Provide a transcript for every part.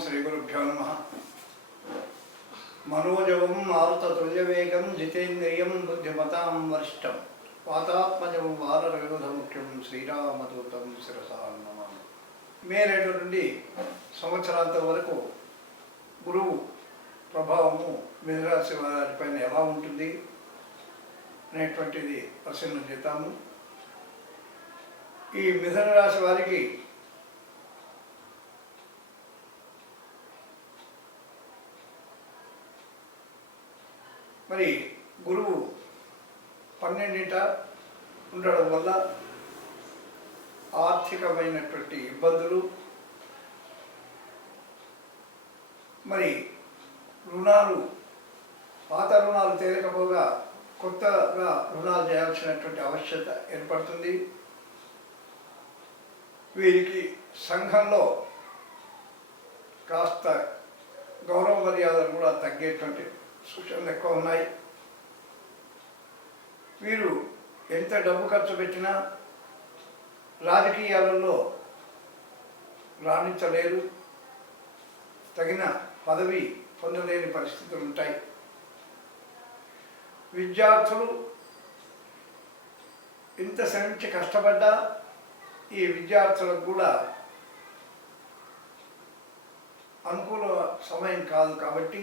శ్రీ గురుభ్యో నమ. మనోజవం మారుతతుల్యవేగం జితేంద్రియం బుద్ధిమతాం వరిష్టం. వాతాత్మజం వారరయోధముఖ్యం శ్రీరామదూతం శిరసా మే రెండు నుండి సంవత్సరాంతం వరకు గురువు ప్రభావము మిథరాశి వారిపైన ఎలా ఉంటుంది అనేటువంటిది పరిశీలన చేద్దాము. ఈ మిథున రాశి వారికి మరి గురువు పన్నెండింట ఉండడం వల్ల ఆర్థికమైనటువంటి ఇబ్బందులు మరి రుణాలు పాత రుణాలు తేలికపోగా కొత్తగా రుణాలు చేయాల్సినటువంటి ఆవశ్యకత ఏర్పడుతుంది. వీరికి సంఘంలో కాస్త గౌరవ మర్యాదలు కూడా తగ్గేటువంటి సూచనలు ఎక్కువ ఉన్నాయి. వీరు ఎంత డబ్బు ఖర్చు పెట్టినా రాజకీయాలలో రాణించలేరు. తగిన పదవి పొందలేని పరిస్థితులు ఉంటాయి. విద్యార్థులు ఇంత శ్రమించి కష్టపడ్డా ఈ విద్యార్థులకు కూడా అనుకూల సమయం కాదు కాబట్టి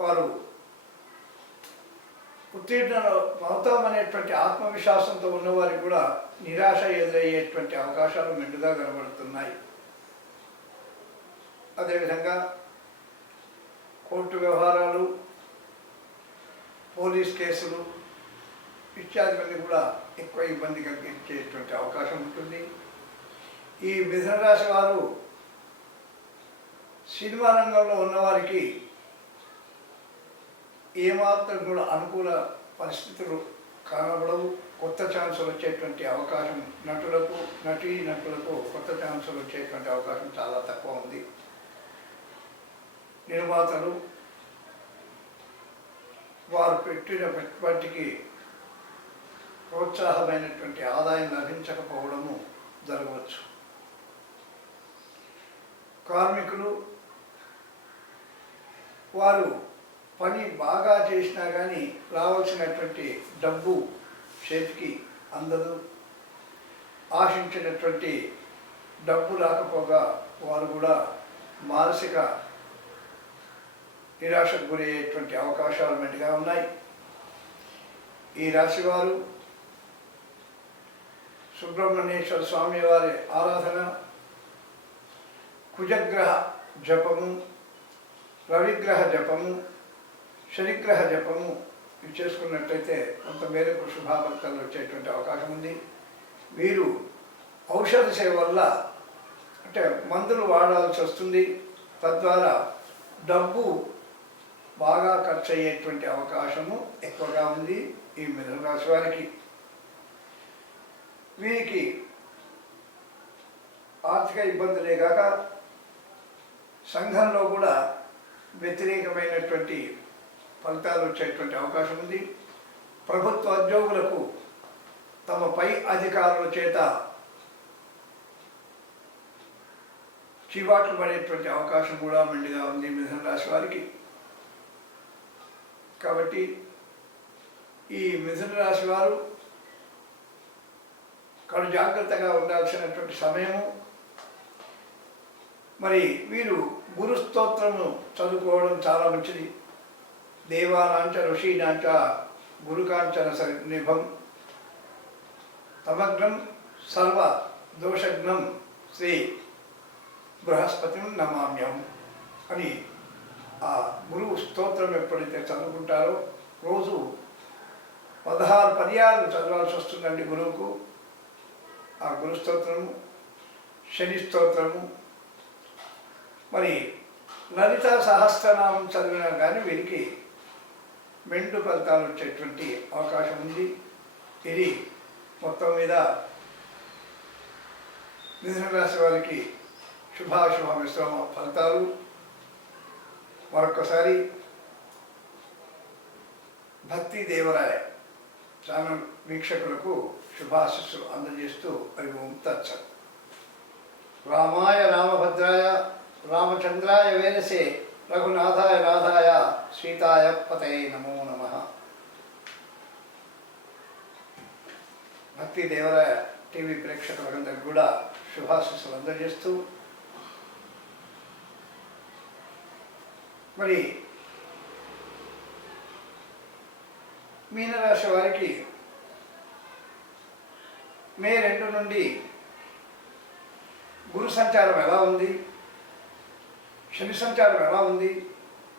వారు ఉత్తీర్ణలో అవుతామనేటువంటి ఆత్మవిశ్వాసంతో ఉన్నవారికి కూడా నిరాశ ఎదురయ్యేటువంటి అవకాశాలు మెండుగా కనబడుతున్నాయి. అదేవిధంగా కోర్టు వ్యవహారాలు పోలీస్ కేసులు ఇత్యాదివన్నీ కూడా ఎక్కువ ఇబ్బంది కలిగించేటువంటి అవకాశం ఉంటుంది. ఈ మిథున రాశి వారు సినిమా రంగంలో ఉన్నవారికి ఏమాత్రం కూడా అనుకూల పరిస్థితులు కనబడవు. కొత్త ఛాన్సులు వచ్చేటువంటి అవకాశం నటులకు నటీ నటులకు కొత్త ఛాన్సులు వచ్చేటువంటి అవకాశం చాలా తక్కువ ఉంది. నిర్మాతలు వారు పెట్టిన పెట్టుబడికి ప్రోత్సాహమైనటువంటి ఆదాయం లభించకపోవడము జరగవచ్చు. కార్మికులు వారు పని బాగా చేసినా కానీ రావాల్సినటువంటి డబ్బు చేతికి అందదు. ఆశించినటువంటి డబ్బు రాకపోగా వారు కూడా మానసిక నిరాశకు గురయ్యేటువంటి అవకాశాలు మెండుగా ఉన్నాయి. ఈ రాశివారు సుబ్రహ్మణ్యేశ్వర స్వామి వారి ఆరాధన కుజగ్రహ జపము రవిగ్రహ జపము శనిగ్రహ జపము ఇది చేసుకున్నట్లయితే కొంతమేరకు శుభాఫలితాలు వచ్చేటువంటి అవకాశం ఉంది. వీరు ఔషధ సేవ వల్ల అంటే మందులు వాడాల్సి వస్తుంది. తద్వారా డబ్బు బాగా ఖర్చు అయ్యేటువంటి అవకాశము ఎక్కువగా ఉంది ఈ మిథున రాశి వారికి. వీరికి ఆర్థిక ఇబ్బందులే కాక సంఘంలో కూడా వ్యతిరేకమైనటువంటి ఫలితాలు వచ్చేటువంటి అవకాశం ఉంది. ప్రభుత్వ ఉద్యోగులకు తమ పై అధికారుల చేత చీవాట్లు పడేటువంటి అవకాశం కూడా మెండుగా ఉంది మిథున రాశి వారికి. కాబట్టి ఈ మిథున రాశి వారు కడు జాగ్రత్తగా ఉండాల్సినటువంటి సమయము. మరి వీరు గురు స్తోత్రము చదువుకోవడం చాలా మంచిది. దేవానాంచ ఋషీనాంచ గురుకాంచన నిభం తమగ్నం సర్వ దోషగ్నం శ్రీ బృహస్పతిని నమామ్యం అని ఆ గురువు స్తోత్రం ఎప్పుడైతే చదువుకుంటారో రోజు పదహారు పర్యాలు చదవాల్సి వస్తుందండి గురువుకు. ఆ గురు స్తోత్రము శని స్తోత్రము మరి లలిత సహస్రనామం చదివినా కానీ వీరికి మెండు ఫలితాలు వచ్చేటువంటి అవకాశం ఉంది. ఇది మొత్తం మీద మిథున రాశి వారికి శుభాశుభ మిశ్రమ ఫలితాలు. మరొకసారి భక్తి దేవరాయ ఛానల్ వీక్షకులకు శుభాశిస్సులు అందజేస్తూ హరి ఓం రామాయ రామభద్రాయ రామచంద్రాయ వేదసే రఘునాథాయ నాథాయ సీతాయ పతయ నమో నమ. భక్తి దేవరాయ టీవీ ప్రేక్షకులందరికీ కూడా శుభాశీస్సులు అందజేస్తూ మరి మీనరాశి వారికి మే రెండు నుండి గురు సంచారం ఎలా ఉంది? శని సంచారం ఎలా ఉంది?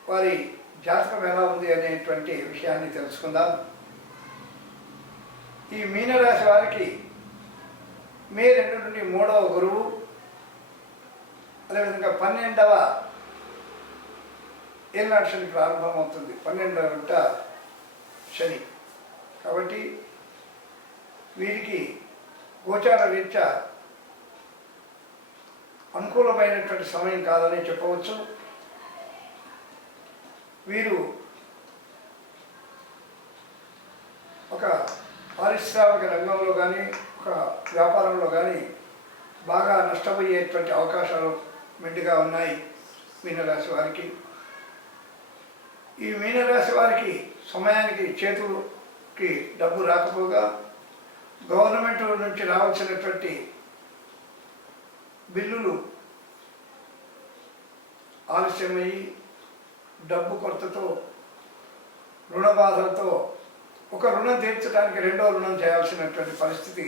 వారి జాతకం ఎలా ఉంది అనేటువంటి విషయాన్ని తెలుసుకుందాం. ఈ మీనరాశి వారికి మే రెండు నుండి మూడవ గురువు అదేవిధంగా పన్నెండవ ఏనాడు శని ప్రారంభమవుతుంది. పన్నెండవ గంట శని. కాబట్టి వీరికి గోచార రీత్యా అనుకూలమైనటువంటి సమయం కాదని చెప్పవచ్చు. వీరు ఒక పారిశ్రామిక రంగంలో కానీ ఒక వ్యాపారంలో కానీ బాగా నష్టపోయేటువంటి అవకాశాలు మెండుగా ఉన్నాయి మీనరాశి వారికి. ఈ మీనరాశి వారికి సమయానికి చేతులకి డబ్బు రాకపోగా గవర్నమెంట్ నుంచి రావాల్సినటువంటి బిల్లులు ఆలస్యమయ్యి డబ్బు కొరతతో రుణ బాధలతో ఒక రుణం తీర్చడానికి రెండో రుణం చేయాల్సినటువంటి పరిస్థితి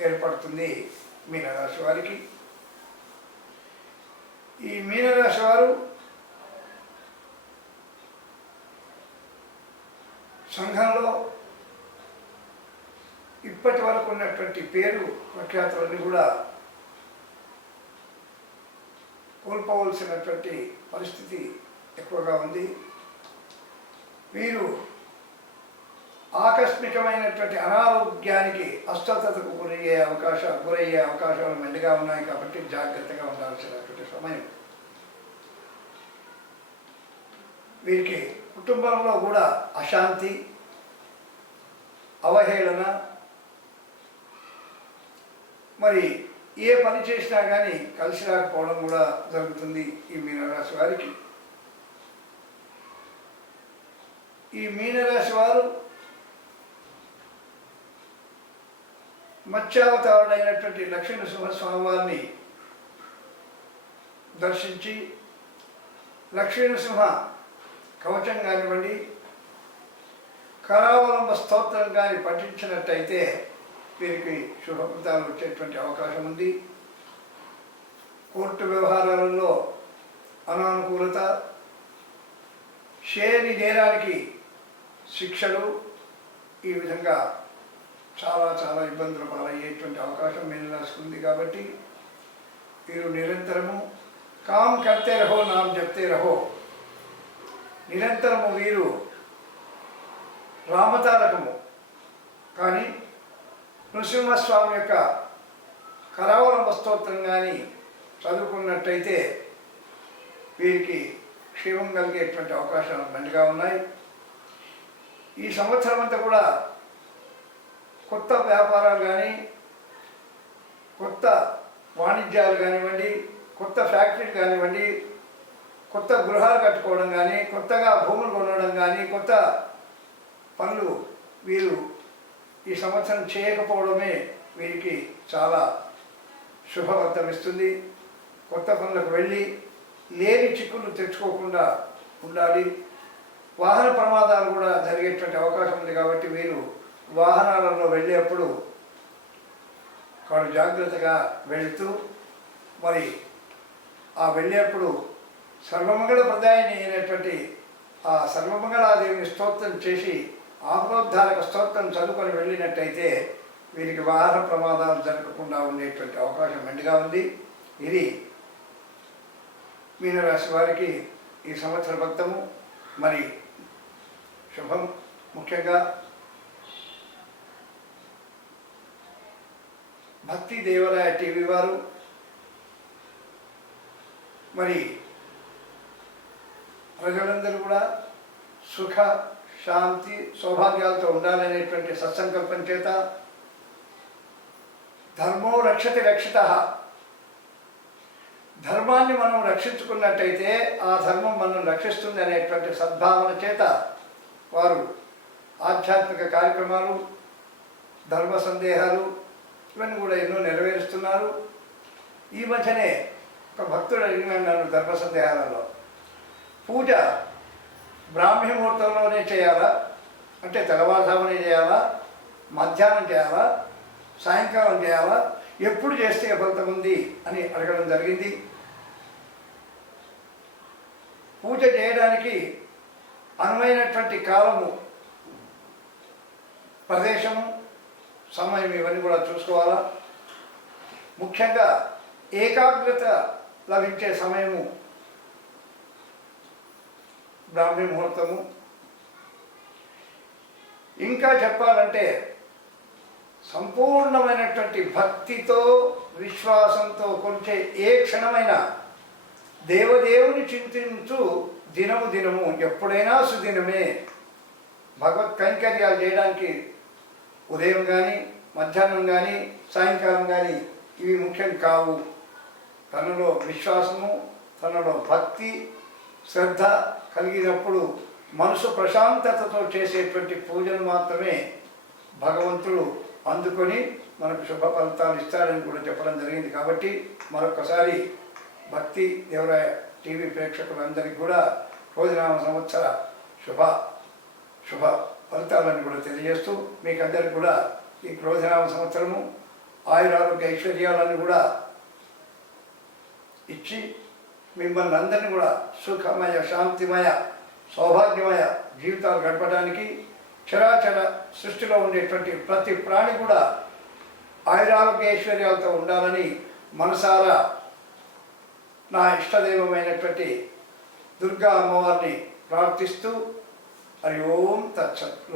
ఏర్పడుతుంది మీనరాశి వారికి. ఈ మీనరాశి వారు సంఘంలో ఇప్పటి వరకు ఉన్నటువంటి పేరు ప్రఖ్యాతులన్నీ కూడా కోల్పోవలసినటువంటి పరిస్థితి ఎక్కువగా ఉంది. వీరు ఆకస్మికమైనటువంటి అనారోగ్యానికి అస్వస్థతకు గురయ్యే అవకాశాలు గురయ్యే అవకాశాలు మెండుగా ఉన్నాయి కాబట్టి జాగ్రత్తగా ఉండాల్సినటువంటి సమయం. వీరికి కుటుంబంలో కూడా అశాంతి అవహేళన మరి ఏ పని చేసినా కానీ కలిసి రాకపోవడం కూడా జరుగుతుంది ఈ మీనరాశి వారికి. ఈ మీనరాశి వారు మత్స్యావతారుడైనటువంటి లక్ష్మీ సింహస్వామి వారిని దర్శించి లక్ష్మీనరసింహ కవచం కానివ్వండి కరావలంబ స్తోత్రం కానీ పఠించినట్టయితే వీరికి శుభఫలితాలు వచ్చేటువంటి అవకాశం ఉంది. కోర్టు వ్యవహారాలలో అనానుకూలత షేరి నేరానికి శిక్షలు ఈ విధంగా చాలా చాలా ఇబ్బందులు పాలయ్యేటువంటి అవకాశం మేము రాసుకుంది కాబట్టి వీరు నిరంతరము కామ్ కర్తే రహో నామ్ చెప్తే రహో. నిరంతరము వీరు రామతారకము. కానీ నృసింహస్వామి యొక్క కరావలంబ స్తోత్రం కానీ చదువుకున్నట్టయితే వీరికి క్షేమం కలిగేటువంటి అవకాశాలు మెండుగా ఉన్నాయి. ఈ సంవత్సరం అంతా కూడా కొత్త వ్యాపారాలు కానీ కొత్త వాణిజ్యాలు కానివ్వండి కొత్త ఫ్యాక్టరీలు కానివ్వండి కొత్త గృహాలు కట్టుకోవడం కానీ కొత్తగా భూములు కొనడం కానీ కొత్త పనులు వీరు ఈ సంవత్సరం చేయకపోవడమే వీరికి చాలా శుభవర్తమిస్తుంది కొత్త పనులకు వెళ్ళి లేని చిక్కులు తెచ్చుకోకుండా ఉండాలి. వాహన ప్రమాదాలు కూడా జరిగేటువంటి అవకాశం ఉంది కాబట్టి వీరు వాహనాలలో వెళ్ళేప్పుడు వాడు జాగ్రత్తగా వెళుతూ మరి ఆ వెళ్ళేప్పుడు సర్వమంగళ ప్రదాయని అయినటువంటి ఆ సర్వమంగళాదేవిని స్తోత్రం చేసి ఆత్మోద్ధారక స్తోత్రం చదువుకొని వెళ్ళినట్టయితే వీరికి వాహన ప్రమాదాలు జరగకుండా ఉండేటువంటి అవకాశం మెండుగా ఉంది. ఇది మీనరాశి వారికి ఈ సంవత్సర భక్తము మరి శుభం ముఖ్యంగా భక్తి దేవాలయ టీవీ వారు మరి ప్రజలందరూ కూడా సుఖ శాంతి సౌభాగ్యాలతో ఉండాలనేటువంటి సత్సంకల్పం చేత ధర్మో రక్షతి రక్షిత. ధర్మాన్ని మనం రక్షించుకున్నట్టయితే ఆ ధర్మం మనం రక్షిస్తుంది అనేటువంటి సద్భావన చేత వారు ఆధ్యాత్మిక కార్యక్రమాలు ధర్మ సందేహాలు ఇవన్నీ కూడా ఎన్నో నెరవేరుస్తున్నారు. ఈ మధ్యనే ఒక భక్తుడు అడిగినాడు నన్ను ధర్మ సందేహాలలో. పూజ బ్రాహ్మీ ముహూర్తంలోనే చేయాలా? అంటే తెల్లవారుజామునే చేయాలా? మధ్యాహ్నం చేయాలా? సాయంకాలం చేయాలా? ఎప్పుడు చేస్తే ఫలితం ఉంది అని అడగడం జరిగింది. పూజ చేయడానికి అనువైనటువంటి కాలము ప్రదేశము సమయం ఇవన్నీ కూడా చూసుకోవాలా. ముఖ్యంగా ఏకాగ్రత లభించే సమయము బ్రాహ్మీ ముహూర్తము. ఇంకా చెప్పాలంటే సంపూర్ణమైనటువంటి భక్తితో విశ్వాసంతో కొలిచే ఏ క్షణమైన దేవదేవుని చింతించు దినము దినము ఎప్పుడైనా సుదినమే భగవత్ కైంకర్యాలు చేయడానికి ఉదయం కానీ మధ్యాహ్నం కానీ సాయంకాలం కానీ ఇవి ముఖ్యం కావు. తనలో విశ్వాసము తనలో భక్తి శ్రద్ధ కలిగినప్పుడు మనసు ప్రశాంతతతో చేసేటువంటి పూజను మాత్రమే భగవంతుడు అందుకొని మనకు శుభ ఫలితాలు ఇస్తాడని కూడా చెప్పడం జరిగింది. కాబట్టి మరొకసారి భక్తి దేవరాయ టీవీ ప్రేక్షకులందరికీ కూడా భోజనామ సంవత్సర శుభ శుభ ఫలితాలను కూడా తెలియజేస్తూ మీకు అందరికి కూడా ఈ క్రోధనామ సంవత్సరము ఆయురారోగ్య ఐశ్వర్యాలను కూడా ఇచ్చి మిమ్మల్ని అందరినీ కూడా సుఖమయ శాంతిమయ సౌభాగ్యమయ జీవితాలు గడపడానికి చరాచర సృష్టిలో ఉండేటువంటి ప్రతి ప్రాణి కూడా ఆయురారోగ్య ఐశ్వర్యాలతో ఉండాలని మనసారా నా ఇష్టదైవమైనటువంటి దుర్గా అమ్మవారిని ప్రార్థిస్తూ హరి ఓం తచ్చ